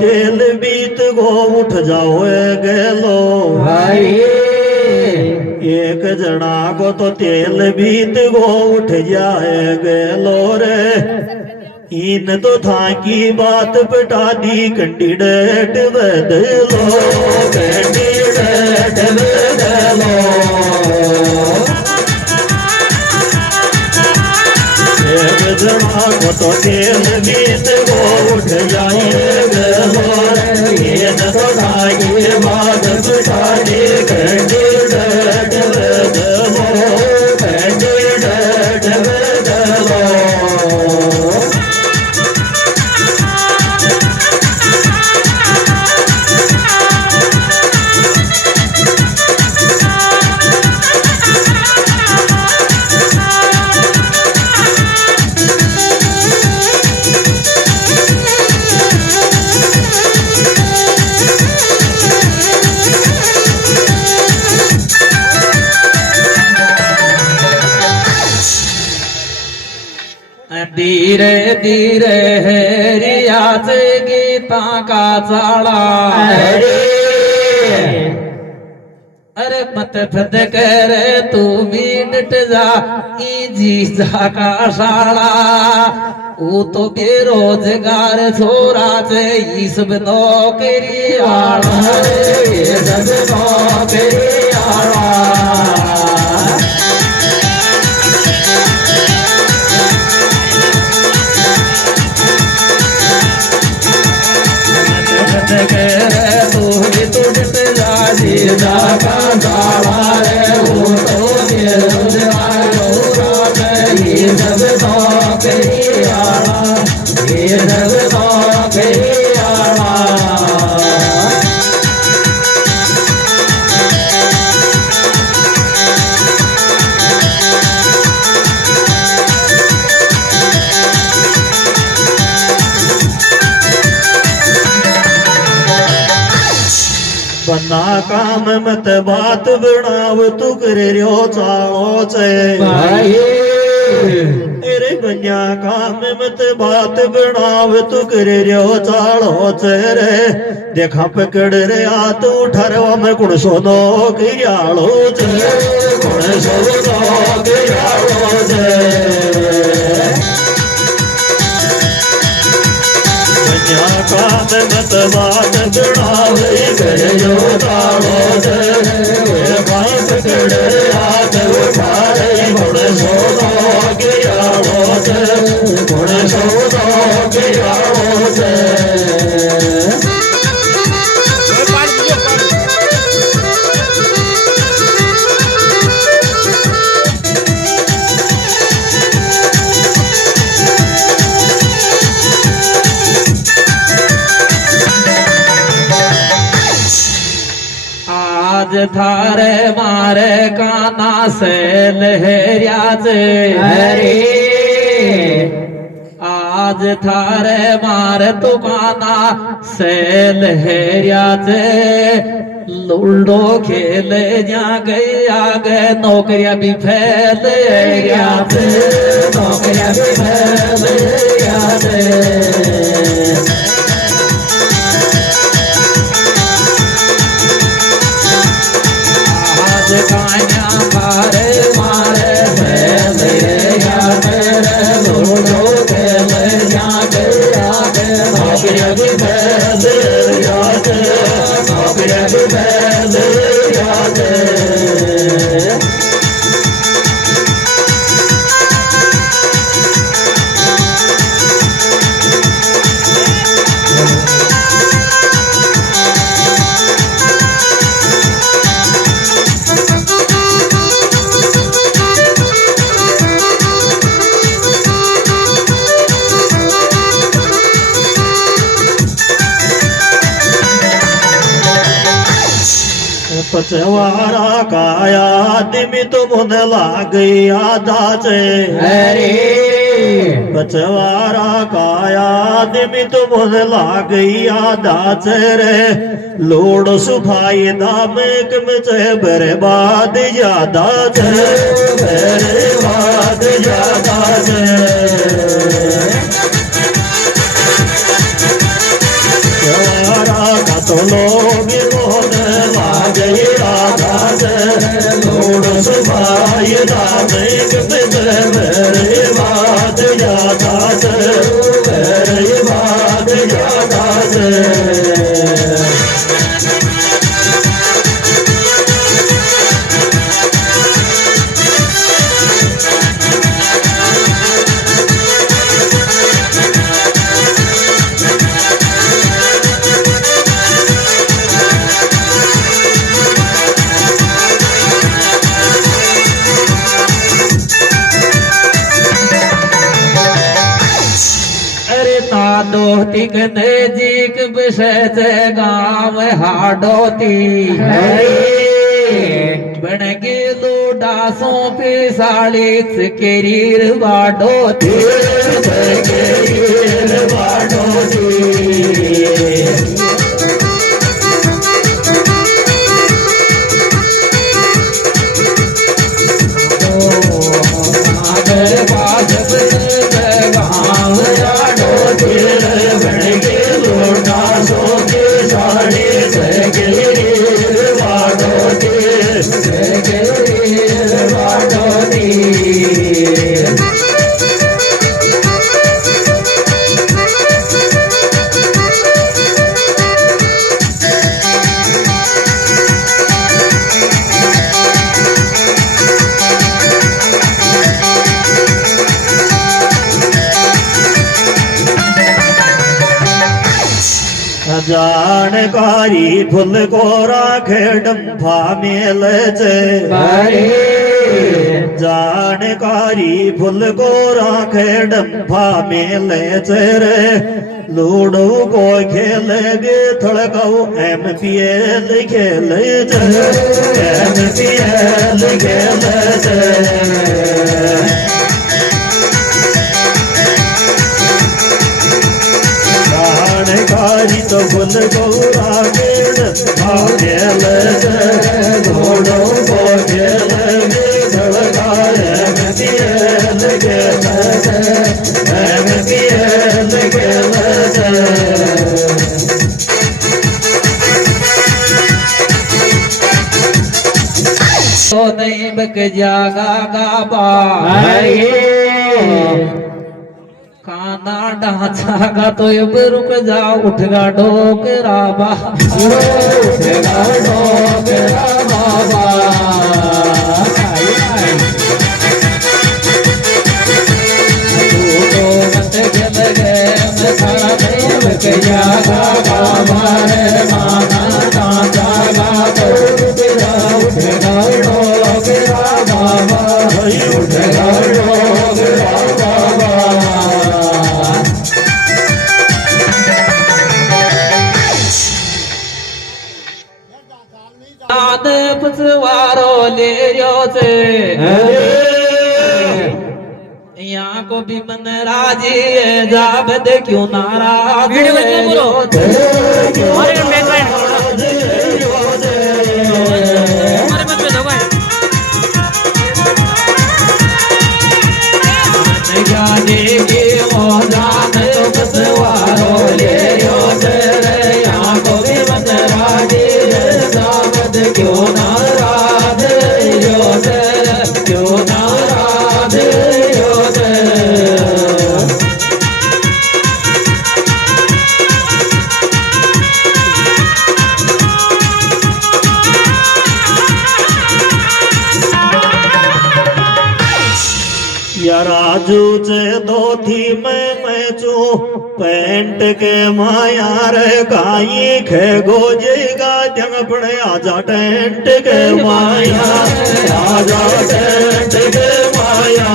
तेल बीत गो उठ जाओ गेलो भाई एक जना को तो तेल बीत गो उठ जाए गेलो रे इन तो था की बात पटा दी कैंडिडेट बदलो कैंडिडेट बदलो एक जना को तो तेल बीत गो उठ जाए गेलो रे इन तो था की बात पटा दी कैंडिडेट बदलो कैंडिडेट बदलो धीरे धीरे है रियाज गीता का चाला अरे मत फद कर तू भी डट जा जी जा का शाला वो तो बेरोजगार छोरा से ये सब नौकरी आला ये सब नौकरी आला तू भी तो डट जा जी जा का साला रे वो तो बेरोजगार छोरा ये सब नौकरी आला ये सब नौकरी आला बना काम मत बात बनाव तू करे रो चाओ चे भाई तेरे बन्या काम मत बात बनाव तू करे रो चाओ चे रे देखा पकड़ रे आ तू ठरवा में कुण सोनो कियालो चे कुण सोनो कियालो चे काम मत बात बनावे गयो तालो से बात कर हाथ उठाए गुण सोनो कियालो से गुण सोनो कियालो से आज थारे मारे काना से लहरिया से हरे आज थारे मारे तो काना से लहरिया से लूडो खेले जा गए आगे नौकरियां भी फैल गया से नौकरियां भी फैल गया से कान्या मारे मारे लूडो खेले जाके आगे नौकरियां भी फैल जाते नौकरियां भी फैल जाते पचवारा काया आदमी तो मुन लाग आधा चे हरे पचवारा काया आदमी तो मुन लाग आधा चे रे लोड सुभाई दाम कम चे बर्बाद ज्यादा चे बर्बाद ज्यादा चे तो लोग रोने लागे राधा से लोड़ सुभाई राधे मेरे बात ज्यादा से मेरी बात ज्यादा से दोती नजीक बसत गाँव हाडोती बन गेलो डासों पे साड़ीच केरीर वाडोती जानकारी फुल को राखे डंफा मेल जानकारी फुल को राखे डंफा मेल रे लूडो को खेले गे थड़काऊ MPL खेले MPL खेले कारी तो फुल गौरा गेल भागेल घोड़ो को गेल धड़काए MPL गेल MPL गेल तो नहीं बक जागा गाबा खाना ढांचा का तो अब रुक जा उठ गा डोकरा बाबा तू तो मत चल गए मैं सारा देव के जागा बाबा रे माना ढांचा का तो रुक जा उठ गा डोकरा बाबा उठ गा डोकरा बाबा पचवारो ले से यहाँ को भी मन राजी है जाबद क्यों नाराज जाने के जान तो पचवारो ले यहाँ को भी मन राजी क्यों नाराज क्यों नाराज या राजू चे दो थी मैं चू पेंट के माया रे गाई खे गोजेगा जंग पड़े आजा टेंट के माया आजा टेंट के माया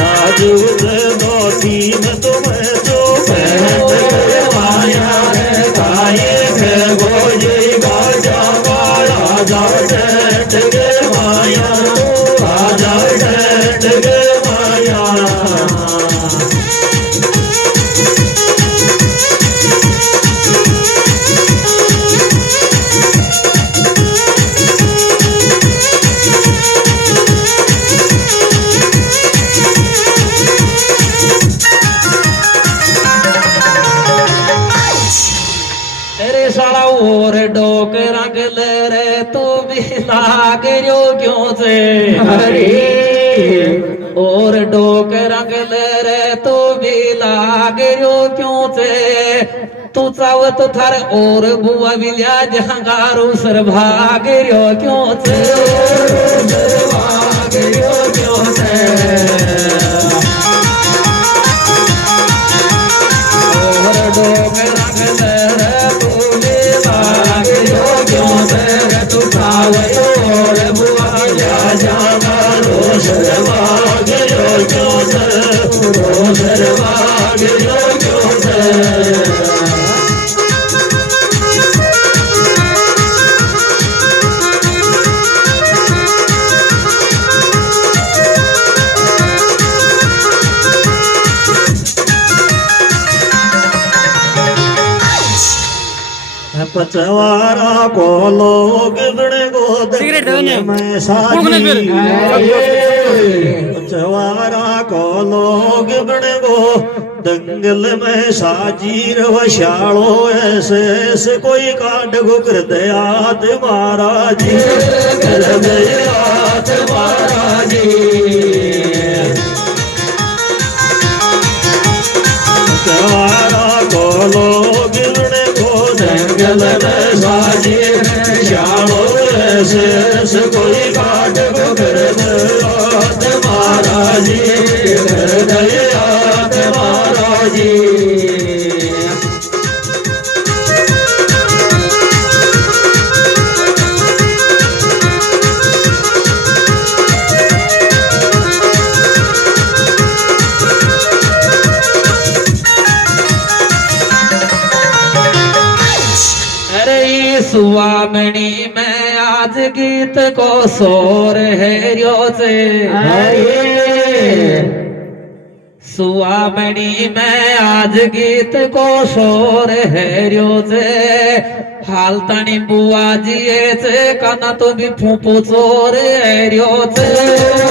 राजू चे दो थी मैं तुम्हें चू पेंट के माया रे गाई खे गोजेगा जंग आजा टेंट के माया आजा टेंट के माया साला और डोक रंग ले रे तू भी लाग रो क्यों से और डोक रंग ले रे तू भी लाग रो क्यों से तू चावत थार और बुआ बिल्या जहांगारू सर भाग रो क्यों से भाग रो क्यों से और डोक रंग ले रे तू भी लाग रो क्यों से तू चावत और बुआ बिल्या जहांगारू सर भाग रो क्यों से सर भाग रो क्यों से पचवारा को लोग बड़े गोद में साजी पचवारा को लोग बड़े गो दंगल में साजी रवशालो ऐसे ऐसे कोई काट गुकर दयात महाराज कर दयात महाराज पचवारा को लोग बड़े गो दंगल में साजी शालो ऐसे ऐसे कोई काट गुकर दयात महाराज कर दयात महाराज सुवामणी में आज गीत को सोर है रियो से सुवामणी में आज गीत को शोर है रियो से हाल तनी बुआ जिए से काना तो भी फूफू चोर है रियो से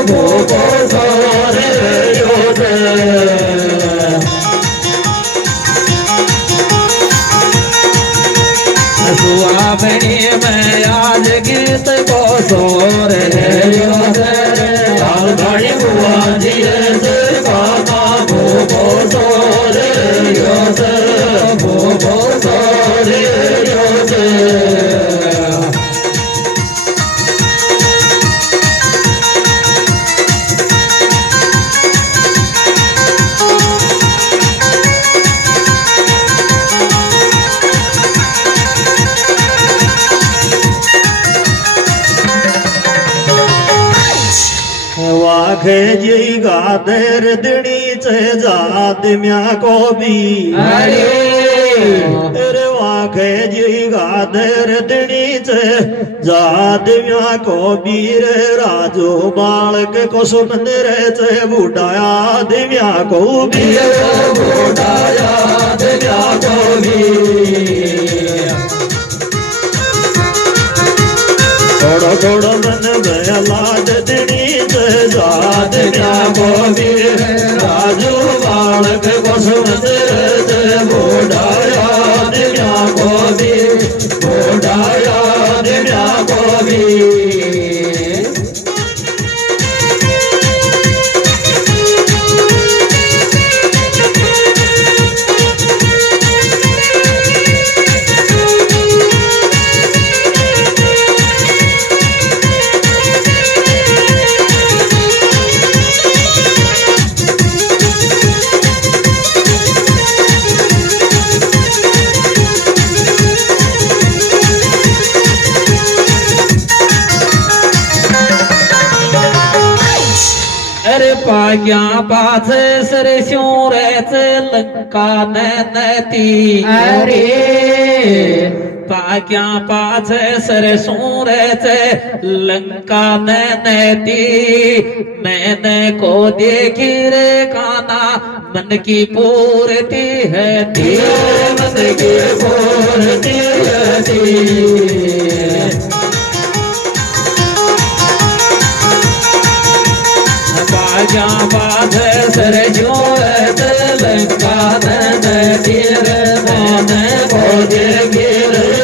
फूफू चोर है रियो से सुहावनी में आज गीत को सोर है सावधानी बुआ जी से काना भूपो सोर भूपो सोर वाघे जी गादर दिणी चे जात म्या को भी अरे वाघे जी गादर दिणी चे जात म्या को बीर राजो बालक को सुमंदर चे बुढ़ाया दिव्या को भी बुढ़ाया दिव्या को भी थोड़ो थोड़ो मन गया लाद दिनी जाद क्या को वीर राजू बालक को सुंदर बुढ़ाया दिव्या को वीर बुढ़ाया दिव्या को वीर पाग्या पाछे सर शूरच लंका नैती अरे पाग्या पाछे सर सूरच लंका नैती मैंने को देखी रे काना मन की पूर्ति है मन की पूर्ति है क्या बात है सर जो लंका तीर मैंने को गिर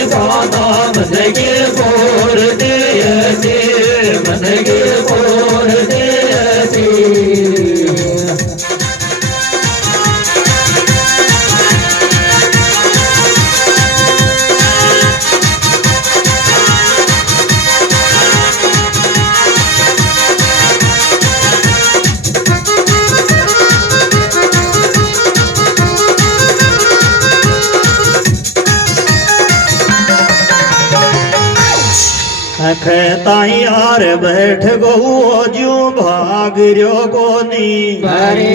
खेताई यार बैठ गऊ ज्यो भाग रयो कोनी अरे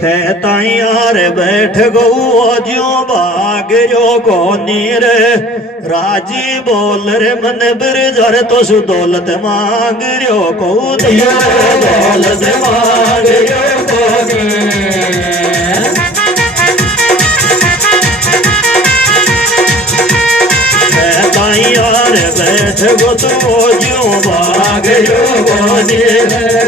खेताई यार बैठ गऊ ज्यो भाग रयो कोनी रे राजी बोल रे मन बिरजर तो सु दौलत मांग रयो कोनी दौलत मांग रयो कोनी यार बैठ गो तो ज्यो भाग जो गोदी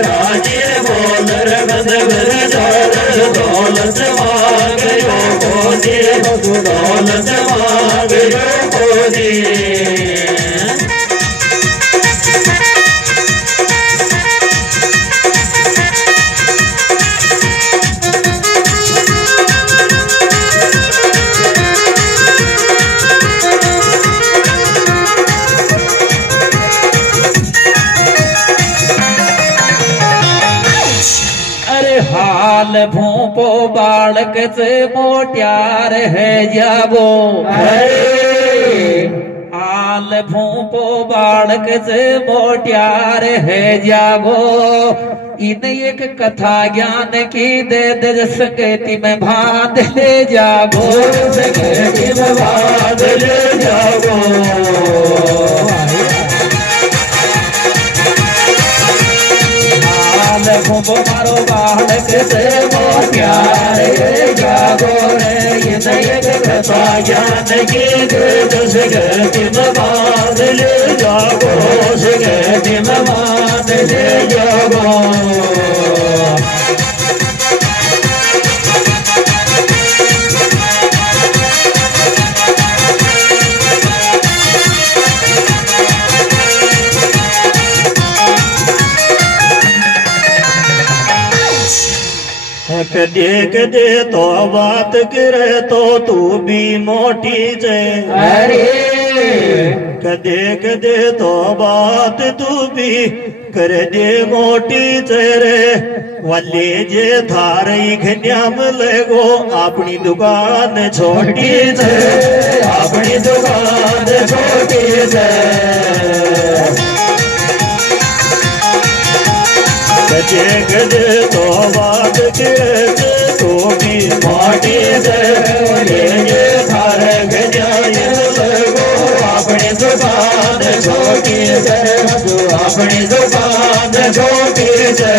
राजी बोल रे बंद बिरजर दौलत मांग जो गोदी दौलत मांग जो गोदी हाल भूपो बालक से मोट्यार है जाबो हाल भूपो बालक से मोट्यार है जाबो इन एक कथा ज्ञान की दे दे संगति में बांध ले जाबो संगति में बांध ले जाबो भूप मारो बालक से मोट्यार जागो रे ये नयक कथा ज्ञान की संगति में बांध ले जागो संगति में बांध ले जागो देख दे तो बात करे तो तू भी मोटी जे अरे देख दे तो बात तू भी कर दे मोटी चेरे वाले जे थारी खन्याम लगो अपनी दुकान छोटी से अपनी दुकान छोटी से देख दे तो बात के तो भी मोटी से ये थारे गजाए लगो अपनी दुकान छोटी से अपनी दुकान छोटी से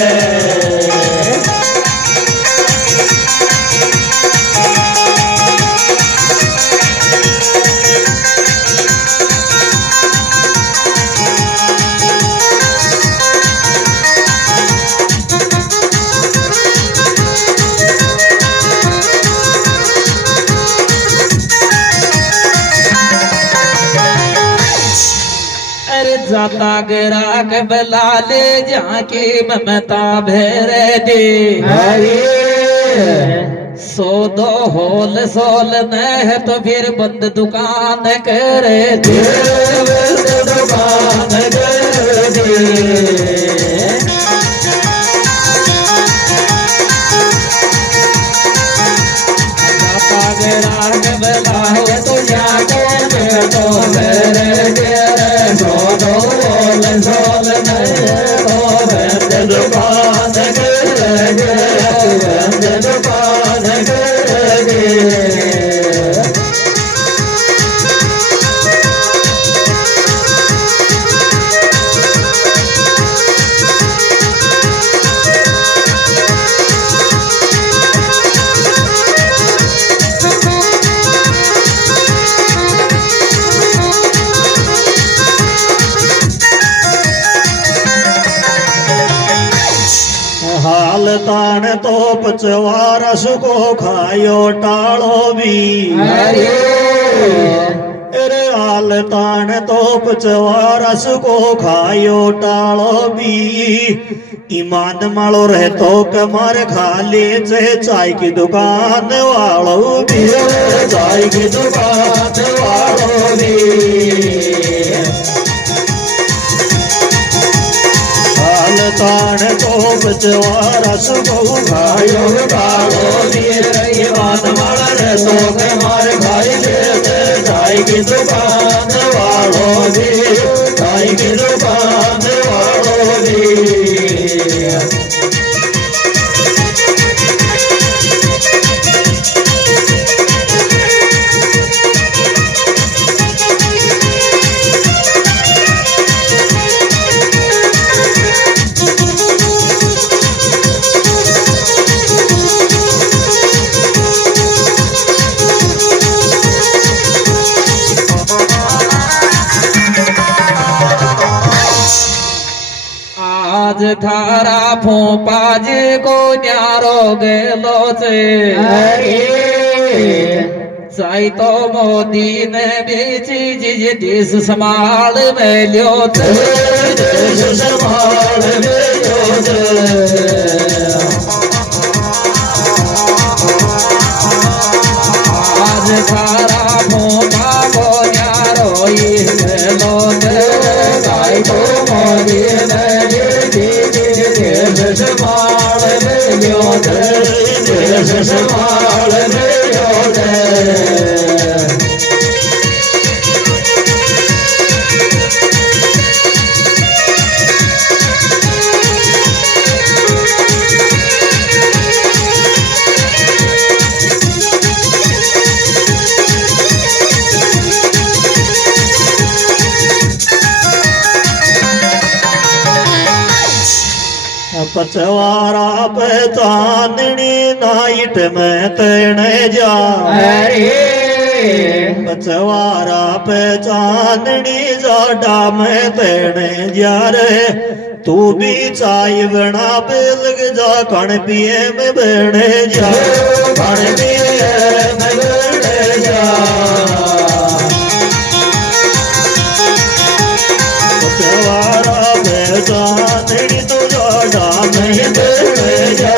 जाता गिराक बला ले जाके ममता भेरे दे सो दो होल सोल न है तो फिर बंद दुकान करे दे दुकान करे दे तो जाके तो मेरे डेरे सो दो सोल दुकान दुकान हाल तान तो पचवारस को खायो टालो भी अरे हाल तान तो पचवारस को खायो टालो भी ईमान मालो रहे तो कमर खा ले चाय की दुकान वालो भी चाय की दुकान वालो भी तान तो बचवारस बहु खायो डालो दिए मान मार तो मार खाई ले चाय की दुकान वालों भी चाय भाई गिरबान वालों रे आज थारा फोपाज को न्यारो गेलो छे साई तो मोदी ने बेची जी देश संभाल मेल्यो छे देश संभाल मेल्यो छे आज थारा फोपा को न्यारो गेलो छे साई तो मोदी ने देश संभाल मेल्यो छे देश संभाल मेल्यो छे पचवारा पे चांदनी नाइट में तेने जा पचवारा पे चांदनी जाडा में तेने जा रे तू भी चाय बना पे लग जा कण पिए में बेड़े जा कण पिए में बेड़े जा पचवारा पे चांदनी तो जाडा में बेड़े जा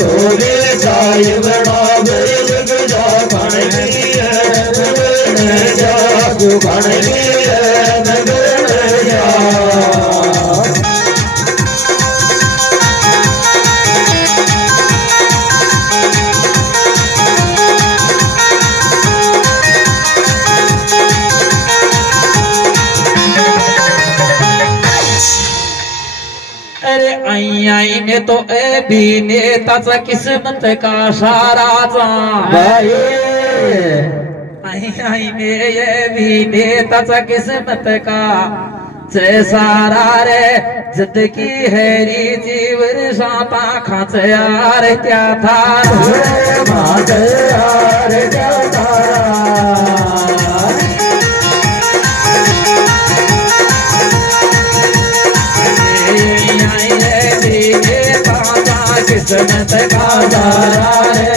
तू भी चाय बना पे लग जा कण पिए में बेड़े जा तू कण पिए में बेड़े जा अरे आई में तो ए भी नेताचा किस्मत का साराचा आई में ये भी नेताचा किस्मत का चे सारा रे जिंदगी हेरी जीवन साता खाच यार त्या था किस्मत का सारा रे